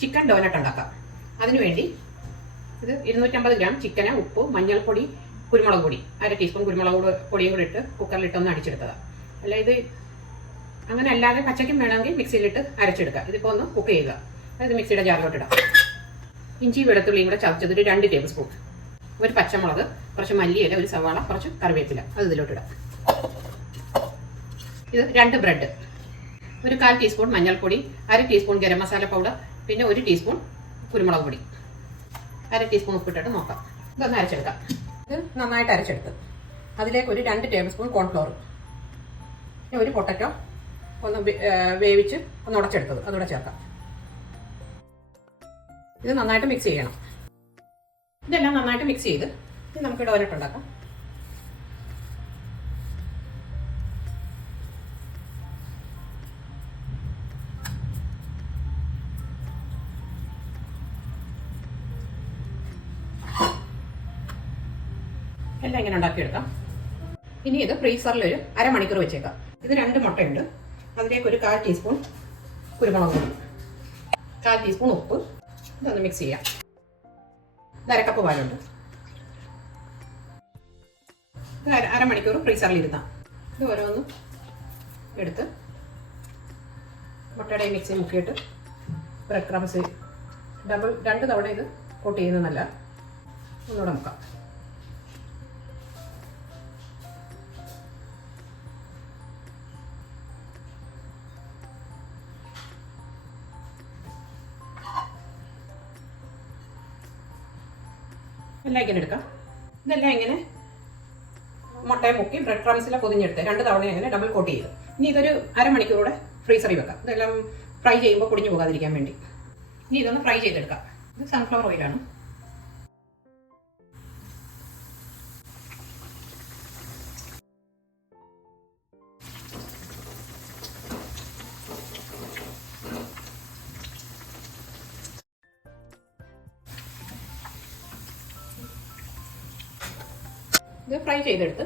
Chicken doughnut ഉണ്ടാക്കാം. അതിനുവേണ്ടി ഇത് 250 ഗ്രാം ചിക്കന്, ഉപ്പ്, മഞ്ഞൾപ്പൊടി, കുരുമുളക് പൊടി, 1/2 ടീസ്പൂൺ കുരുമുളക് പൊടിയും കൂടി ഇട്ട് കുക്കറിലിട്ടൊന്ന് അടിച്ചെടുത്തതാണ്. അല്ല ഇത് അങ്ങനെ അല്ലാതെ പച്ചയ്ക്കും വേണമെങ്കിൽ മിക്സിയിലിട്ട് അരച്ചെടുക്കുക. ഇതിപ്പോൾ ഒന്ന് കുക്ക് ചെയ്യുക. അതായത് മിക്സിയുടെ ജാറിലോട്ട് ഇടാം. ഇഞ്ചി വെളുത്തുള്ളിയും കൂടെ ചതച്ചത് ഒരു 2 ടേബിൾ സ്പൂൺ, ഒരു പച്ചമുളക്, കുറച്ച് മല്ലിയില, ഒരു സവാള, കുറച്ച് കറിവേപ്പില, അത് ഇതിലോട്ടിടാം. ഇത് 2 ബ്രെഡ്, ഒരു 1/4 ടീസ്പൂൺ മഞ്ഞൾപ്പൊടി, 1/2 ടീസ്പൂൺ ഗരം മസാല പൗഡർ, പിന്നെ 1 ടീസ്പൂൺ കുരുമുളക് പൊടി, 1/2 ടീസ്പൂൺ ഉപ്പിട്ടിട്ട് നോക്കാം. ഇതൊന്ന് അരച്ചെടുക്കാം. ഇത് നന്നായിട്ട് അരച്ചെടുത്ത് അതിലേക്ക് ഒരു 2 ടേബിൾ സ്പൂൺ കോൺഫ്ലോർ, പിന്നെ ഒരു പൊട്ടറ്റോ ഒന്ന് വേവിച്ച് ഒന്ന് ഉടച്ചെടുത്തത് അതുകൂടെ ചേർക്കാം. ഇത് നന്നായിട്ട് മിക്സ് ചെയ്യണം. ഇതെല്ലാം നന്നായിട്ട് മിക്സ് ചെയ്ത് ഇത് നമുക്ക് ഡോനട്ട് ഉണ്ടാക്കാം. എല്ലാം ഇങ്ങനെ ഉണ്ടാക്കിയെടുക്കാം. ഇനി ഇത് ഫ്രീസറിൽ ഒരു അരമണിക്കൂർ വെച്ചേക്കാം. ഇത് 2 മുട്ടയുണ്ട്. അതിലേക്ക് ഒരു 1/4 ടീസ്പൂൺ കുരുമുളക് പൊടി, 1/4 ടീസ്പൂൺ ഉപ്പ്, ഇതൊന്ന് മിക്സ് ചെയ്യാം. ഇത് 1/2 കപ്പ് പാലുണ്ട്. ഇത് അരമണിക്കൂർ ഫ്രീസറിൽ ഇരുത്താം. ഇത് ഓരോന്നും എടുത്ത് മുട്ടയുടെ മിക്സി മുക്കിയിട്ട് ബ്രെഡ് ക്രംസ് 2 തവണ ഇത് കോട്ട് ചെയ്യുന്നതല്ല, ഒന്നുകൂടെ മുക്കാം. എല്ലാം ഇങ്ങനെ എടുക്കാം. ഇതെല്ലാം ഇങ്ങനെ മുട്ടയെ മുക്കി ബ്രെഡ് ക്രംസിലെ പൊതിഞ്ഞെടുത്ത് 2 തവണ ഇങ്ങനെ ഡബിൾ കോട്ട് ചെയ്ത് ഇനി ഇതൊരു അരമണിക്കൂറൂടെ ഫ്രീസറിൽ വെക്കാം. ഇതെല്ലാം ഫ്രൈ ചെയ്യുമ്പോൾ പൊടിഞ്ഞു പോകാതിരിക്കാൻ വേണ്ടി. ഇനി ഇതൊന്ന് ഫ്രൈ ചെയ്തെടുക്കാം. ഇത് സൺഫ്ലവർ ഓയിലാണ്. ഇത് ഫ്രൈ ചെയ്തെടുത്ത്